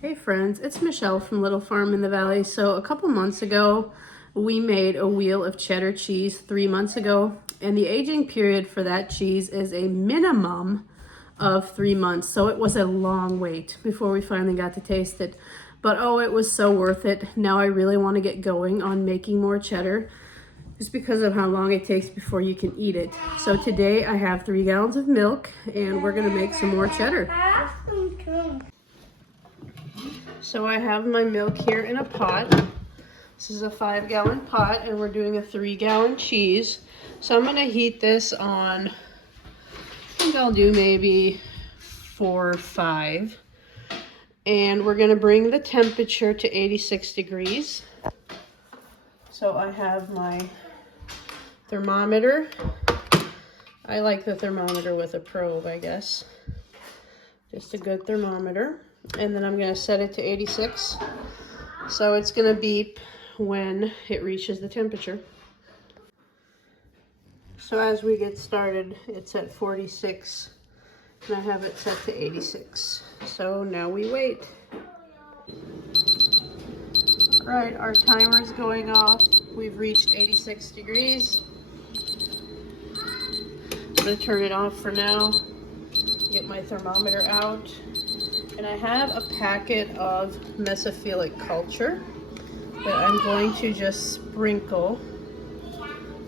Hey friends, it's Michelle from Little Farm in the Valley. So a couple months ago, we made a wheel of cheddar cheese 3 months ago, and the aging period for that cheese is a minimum of 3 months. So it was a long wait before we finally got to taste it. But oh, it was so worth it. Now I really want to get going on making more cheddar just because of how long it takes before you can eat it. So today I have 3 gallons of milk and we're gonna make some more cheddar. So I have my milk here in a pot. This is a 5-gallon pot and we're doing a 3-gallon cheese. So I'm gonna heat this on, I think I'll do maybe 4 or 5. And we're gonna bring the temperature to 86 degrees. So I have my thermometer. I like the thermometer with a probe, I guess. Just a good thermometer. And then I'm gonna set it to 86. So it's gonna beep when it reaches the temperature. So as we get started, it's at 46 and I have it set to 86. So now we wait. All right, our timer is going off. We've reached 86 degrees. I'm gonna turn it off for now, get my thermometer out. And I have a packet of mesophilic culture that I'm going to just sprinkle.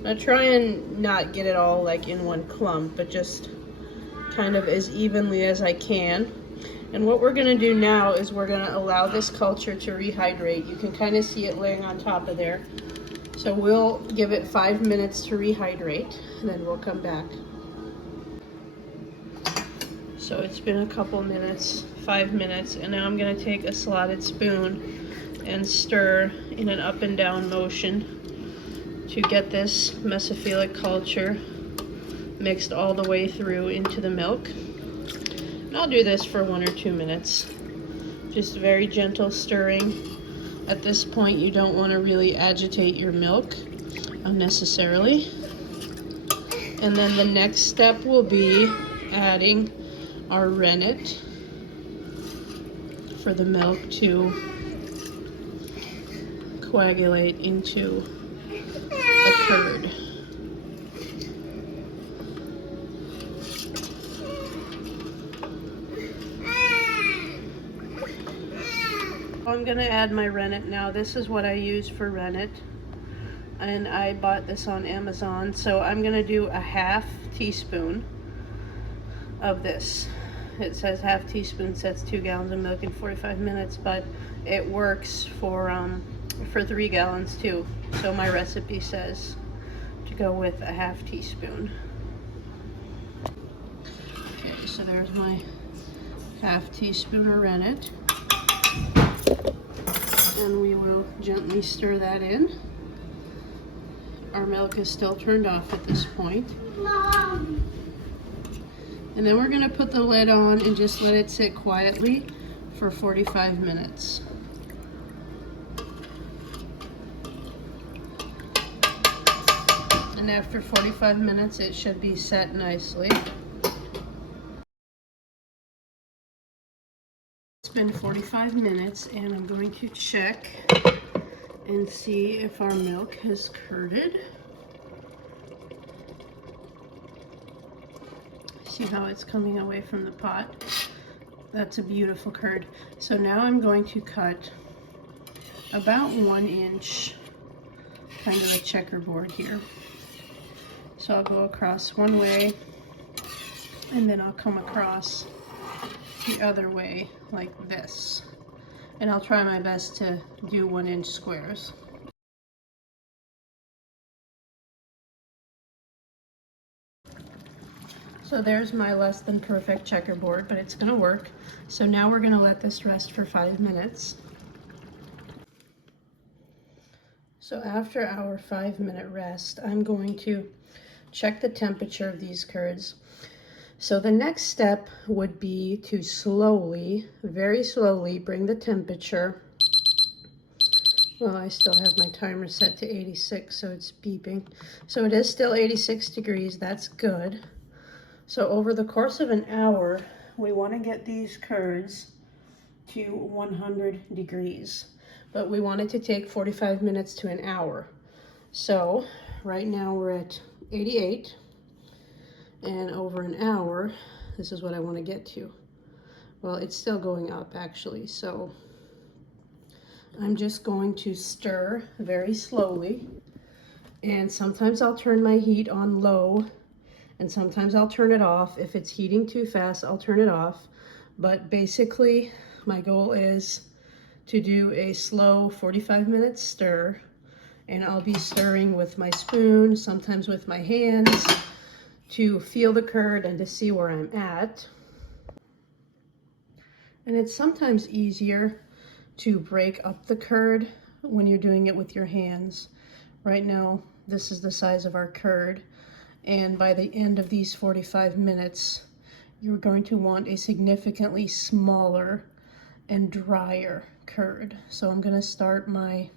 I try and not get it all like in one clump, but just kind of as evenly as I can. And what we're gonna do now is we're gonna allow this culture to rehydrate. You can kind of see it laying on top of there. So we'll give it 5 minutes to rehydrate, and then we'll come back. So it's been a couple minutes, 5 minutes, and now I'm gonna take a slotted spoon and stir in an up and down motion to get this mesophilic culture mixed all the way through into the milk. And I'll do this for 1 or 2 minutes. Just very gentle stirring. At this point, you don't want to really agitate your milk unnecessarily. And then the next step will be adding our rennet for the milk to coagulate into a curd. I'm gonna add my rennet now. This is what I use for rennet, and I bought this on Amazon. So I'm gonna do a half teaspoon of this. It says half teaspoon sets 2 gallons of milk in 45 minutes, but it works for 3 gallons too. So my recipe says to go with a half teaspoon. Okay, so there's my half teaspoon of rennet. And we will gently stir that in. Our milk is still turned off at this point. Mom. And then we're gonna put the lid on and just let it sit quietly for 45 minutes. And after 45 minutes, it should be set nicely. It's been 45 minutes and I'm going to check and see if our milk has curded. See how it's coming away from the pot? That's a beautiful curd. So now I'm going to cut about 1 inch, kind of a checkerboard here. So I'll go across one way and then I'll come across the other way like this. And I'll try my best to do 1 inch squares. So there's my less than perfect checkerboard, but it's gonna work. So now we're gonna let this rest for 5 minutes. So after our 5-minute rest, I'm going to check the temperature of these curds. So the next step would be to slowly, very slowly bring the temperature. Well, I still have my timer set to 86, so it's beeping. So it is still 86 degrees, that's good. So over the course of an hour, we want to get these curds to 100 degrees, but we want it to take 45 minutes to an hour. So right now we're at 88, and over an hour, this is what I want to get to. Well, it's still going up actually, so I'm just going to stir very slowly, and sometimes I'll turn my heat on low, and sometimes I'll turn it off. If it's heating too fast, I'll turn it off. But basically, my goal is to do a slow 45-minute stir, and I'll be stirring with my spoon, sometimes with my hands, to feel the curd and to see where I'm at. And it's sometimes easier to break up the curd when you're doing it with your hands. Right now, this is the size of our curd, and by the end of these 45 minutes, you're going to want a significantly smaller and drier curd. So I'm gonna start my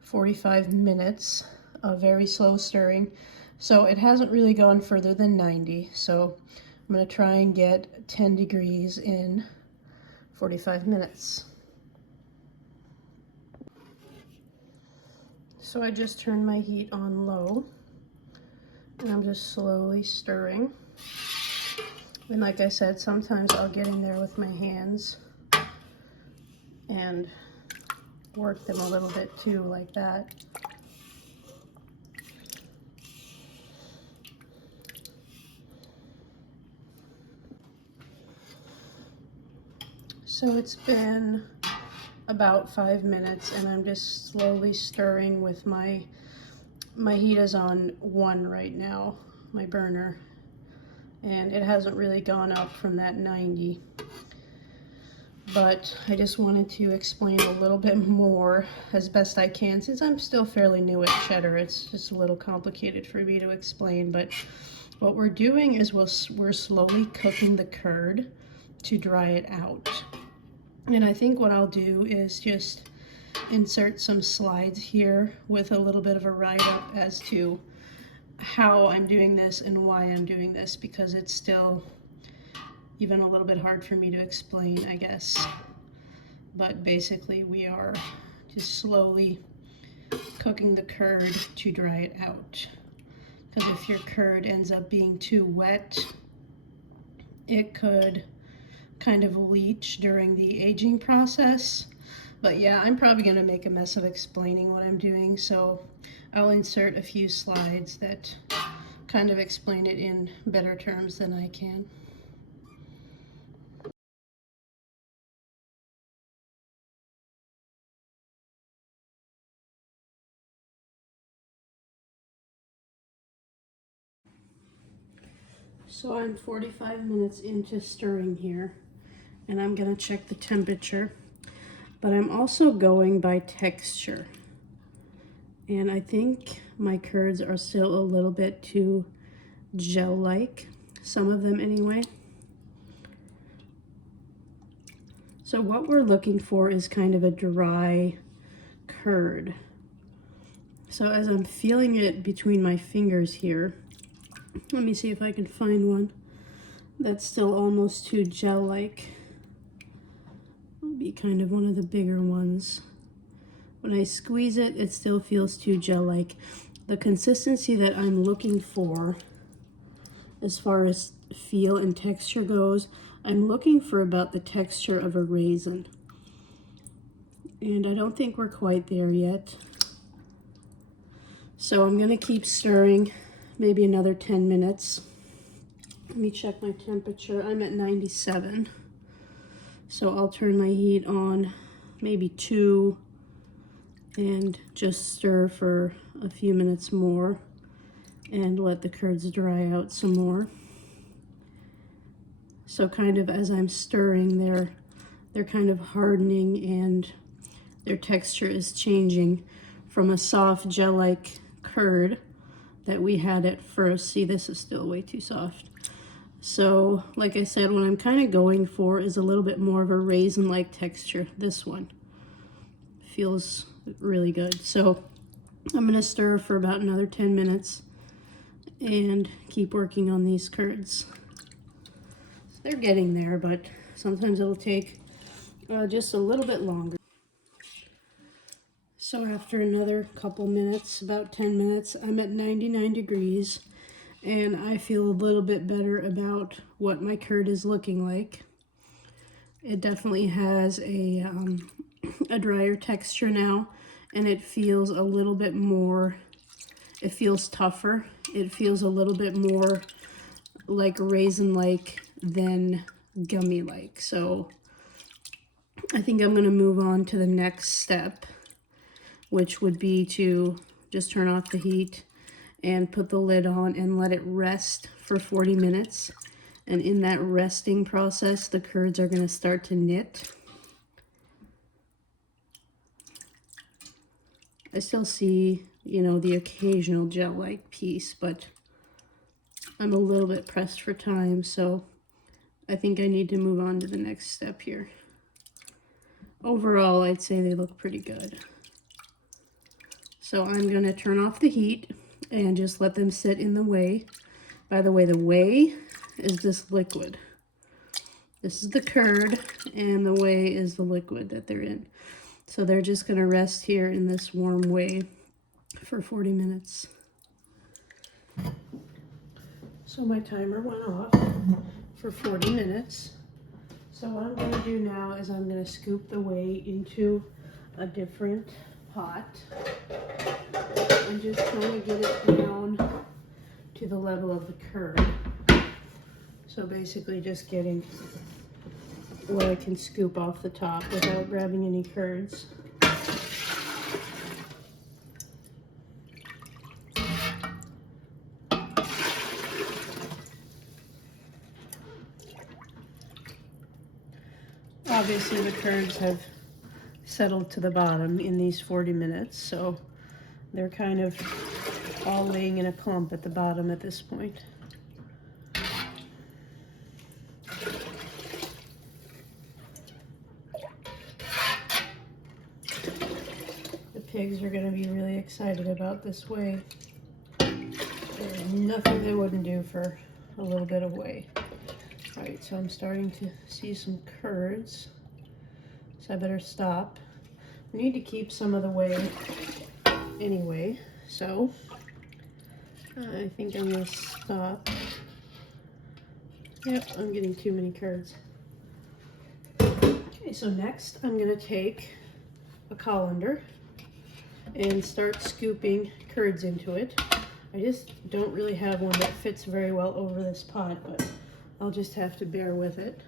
45 minutes of very slow stirring. So it hasn't really gone further than 90, so I'm gonna try and get 10 degrees in 45 minutes. So I just turned my heat on low, and I'm just slowly stirring. And like I said, sometimes I'll get in there with my hands and work them a little bit too, like that. So it's been about 5 minutes, and I'm just slowly stirring with my heat is on 1 right now, my burner, and it hasn't really gone up from that 90. But I just wanted to explain a little bit more as best I can, since I'm still fairly new at Cheddar. It's just a little complicated for me to explain, but what we're doing is we're slowly cooking the curd to dry it out. And I think what I'll do is just insert some slides here with a little bit of a write-up as to how I'm doing this and why I'm doing this, because it's still even a little bit hard for me to explain, I guess. But basically we are just slowly cooking the curd to dry it out. Because if your curd ends up being too wet, it could kind of leach during the aging process. But yeah, I'm probably going to make a mess of explaining what I'm doing, so I'll insert a few slides that kind of explain it in better terms than I can. So I'm 45 minutes into stirring here, and I'm going to check the temperature, but I'm also going by texture. And I think my curds are still a little bit too gel-like, some of them anyway. So what we're looking for is kind of a dry curd. So as I'm feeling it between my fingers here, let me see if I can find one that's still almost too gel-like. It'll be kind of one of the bigger ones. When I squeeze it, it still feels too gel-like. The consistency that I'm looking for as far as feel and texture goes, I'm looking for about the texture of a raisin. And I don't think we're quite there yet. So I'm gonna keep stirring, maybe another 10 minutes. Let me check my temperature. I'm at 97. So I'll turn my heat on maybe 2 and just stir for a few minutes more and let the curds dry out some more. So kind of as I'm stirring, they're kind of hardening and their texture is changing from a soft gel-like curd that we had at first. See, this is still way too soft. So like I said, what I'm kind of going for is a little bit more of a raisin-like texture. This one feels really good. So I'm gonna stir for about another 10 minutes and keep working on these curds. They're getting there, but sometimes it'll take just a little bit longer. So after another couple minutes, about 10 minutes, I'm at 99 degrees and I feel a little bit better about what my curd is looking like. It definitely has a drier texture now, and it feels a little bit more, it feels tougher. It feels a little bit more like raisin-like than gummy-like. So I think I'm gonna move on to the next step, which would be to just turn off the heat and put the lid on and let it rest for 40 minutes. And in that resting process, the curds are gonna start to knit. I still see, you know, the occasional gel-like piece, but I'm a little bit pressed for time, so I think I need to move on to the next step here. Overall, I'd say they look pretty good. So I'm gonna turn off the heat and just let them sit in the whey. By the way, the whey is this liquid. This is the curd, and the whey is the liquid that they're in. So they're just gonna rest here in this warm whey for 40 minutes. So my timer went off for 40 minutes. So what I'm gonna do now is I'm gonna scoop the whey into a different pot and just kind of get it down to the level of the curd. So basically just getting where I can scoop off the top without grabbing any curds. Obviously the curds have settled to the bottom in these 40 minutes, so they're kind of all laying in a clump at the bottom at this point. The pigs are going to be really excited about this whey. There's nothing they wouldn't do for a little bit of whey. Alright, so I'm starting to see some curds, so I better stop. I need to keep some of the whey anyway, so I think I'm going to stop. Yep, I'm getting too many curds. Okay, so next I'm going to take a colander and start scooping curds into it. I just don't really have one that fits very well over this pot, but I'll just have to bear with it.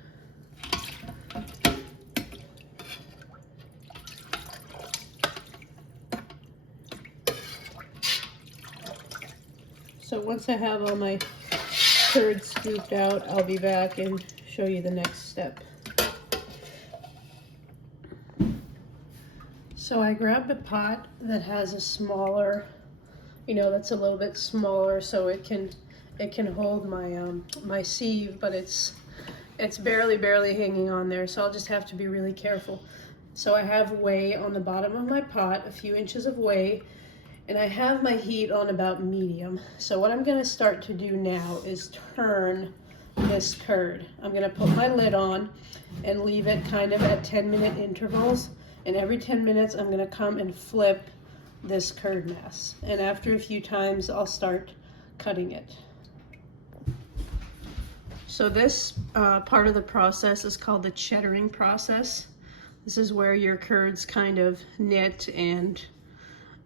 So once I have all my curds scooped out, I'll be back and show you the next step. So I grabbed a pot that has a smaller, you know, that's a little bit smaller, so it can hold my my sieve, but it's barely hanging on there, so I'll just have to be really careful. So I have whey on the bottom of my pot, a few inches of whey, and I have my heat on about medium. So what I'm going to start to do now is turn this curd. I'm going to put my lid on and leave it kind of at 10-minute intervals, and every 10 minutes I'm going to come and flip this curd mass, and after a few times I'll start cutting it. So this part of the process is called the cheddaring process. This is where your curds kind of knit, and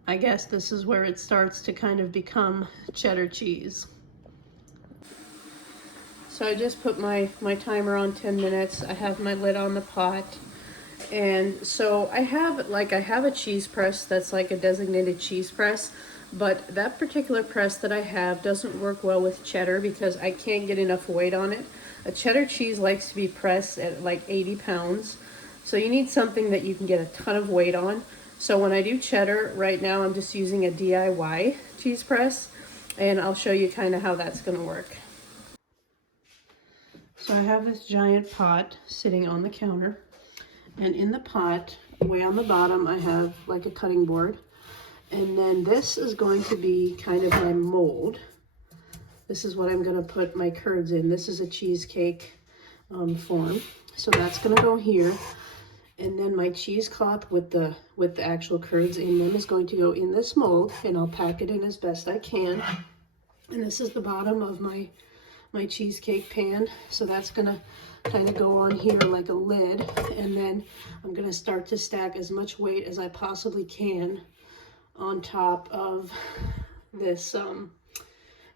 I guess this is where it starts to kind of become cheddar cheese. So I just put my timer on 10 minutes. I have my lid on the pot. And so I have a cheese press that's like a designated cheese press, but that particular press that I have doesn't work well with cheddar because I can't get enough weight on it. A cheddar cheese likes to be pressed at like 80 pounds. So you need something that you can get a ton of weight on. So when I do cheddar, right now I'm just using a DIY cheese press, and I'll show you kind of how that's going to work. So I have this giant pot sitting on the counter, and in the pot, way on the bottom, I have like a cutting board. And then this is going to be kind of my mold. This is what I'm going to put my curds in. This is a cheesecake form. So that's going to go here. And then my cheesecloth with the actual curds in them is going to go in this mold, and I'll pack it in as best I can. And this is the bottom of my cheesecake pan. So that's going to kind of go on here like a lid. And then I'm going to start to stack as much weight as I possibly can on top of this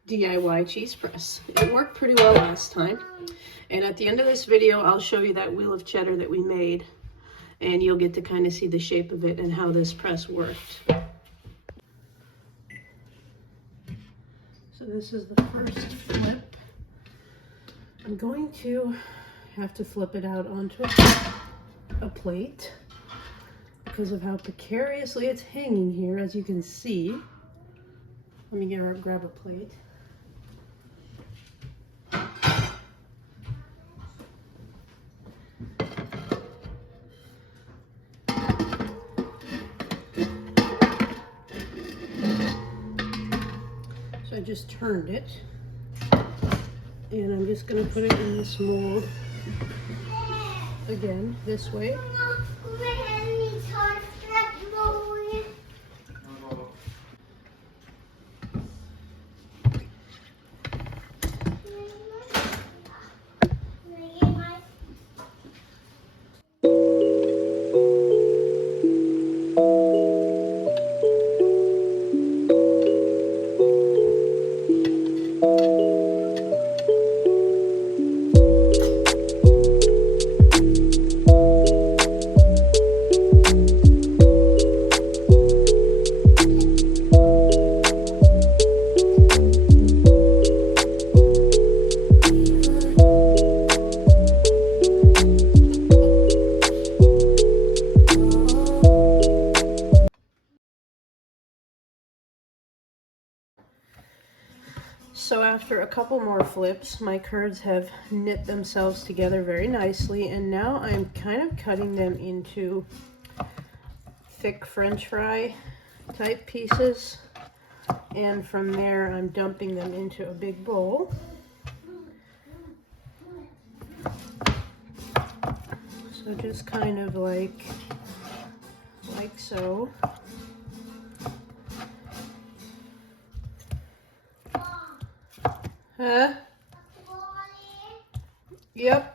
DIY cheese press. It worked pretty well last time. And at the end of this video, I'll show you that wheel of cheddar that we made, and you'll get to kind of see the shape of it and how this press worked. So this is the first flip. I'm going to have to flip it out onto a plate because of how precariously it's hanging here, as you can see. Let me grab a plate. So I just turned it, and I'm just going to put it in this mold again, this way. So after a couple more flips, my curds have knit themselves together very nicely, and now I'm kind of cutting them into thick French fry type pieces, and from there I'm dumping them into a big bowl. So just kind of like so. Huh? Yep.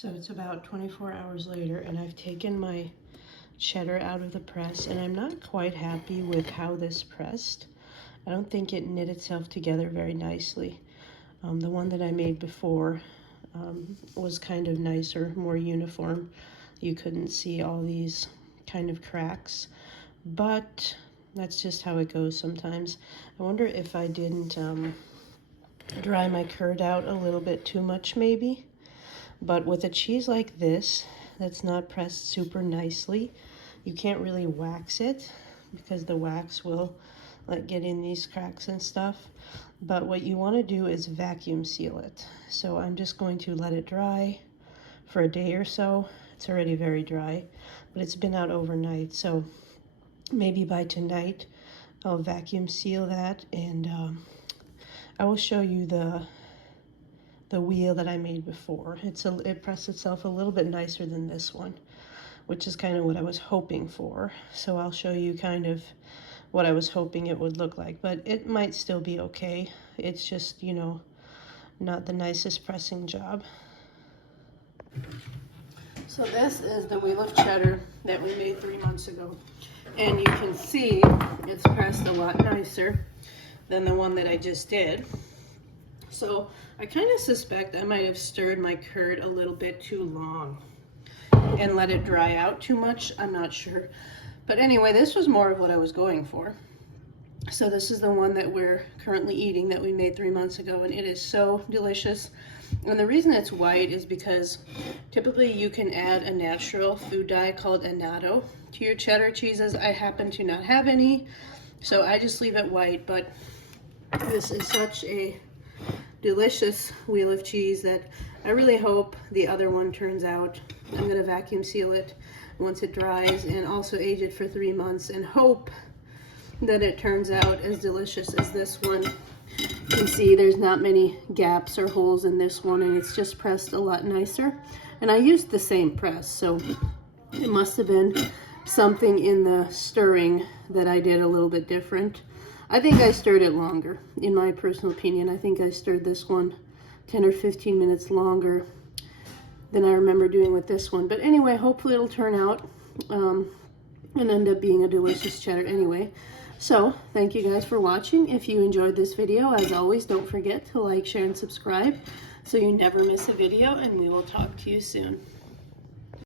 So it's about 24 hours later, and I've taken my cheddar out of the press, and I'm not quite happy with how this pressed. I don't think it knit itself together very nicely. The one that I made before was kind of nicer, more uniform. You couldn't see all these kind of cracks, but that's just how it goes sometimes. I wonder if I didn't dry my curd out a little bit too much maybe. But with a cheese like this, that's not pressed super nicely, you can't really wax it because the wax will like get in these cracks and stuff. But what you want to do is vacuum seal it. So I'm just going to let it dry for a day or so. It's already very dry, but it's been out overnight. So maybe by tonight, I'll vacuum seal that, and I will show you the wheel that I made before. It pressed itself a little bit nicer than this one, which is kind of what I was hoping for. So I'll show you kind of what I was hoping it would look like, but it might still be okay. It's just, you know, not the nicest pressing job. So this is the wheel of cheddar that we made 3 months ago. And you can see it's pressed a lot nicer than the one that I just did. So I kind of suspect I might have stirred my curd a little bit too long and let it dry out too much. I'm not sure. But anyway, this was more of what I was going for. So this is the one that we're currently eating that we made 3 months ago, and it is so delicious. And the reason it's white is because typically you can add a natural food dye called annatto to your cheddar cheeses. I happen to not have any, so I just leave it white. But this is such a delicious wheel of cheese that I really hope the other one turns out. I'm going to vacuum seal it once it dries and also age it for 3 months and hope that it turns out as delicious as this one. You can see there's not many gaps or holes in this one, and it's just pressed a lot nicer. And I used the same press, so it must have been something in the stirring that I did a little bit different. I think I stirred it longer, in my personal opinion. I think I stirred this one 10 or 15 minutes longer than I remember doing with this one. But anyway, hopefully it'll turn out and end up being a delicious cheddar anyway. So thank you guys for watching. If you enjoyed this video, as always, don't forget to like, share, and subscribe so you never miss a video, and we will talk to you soon.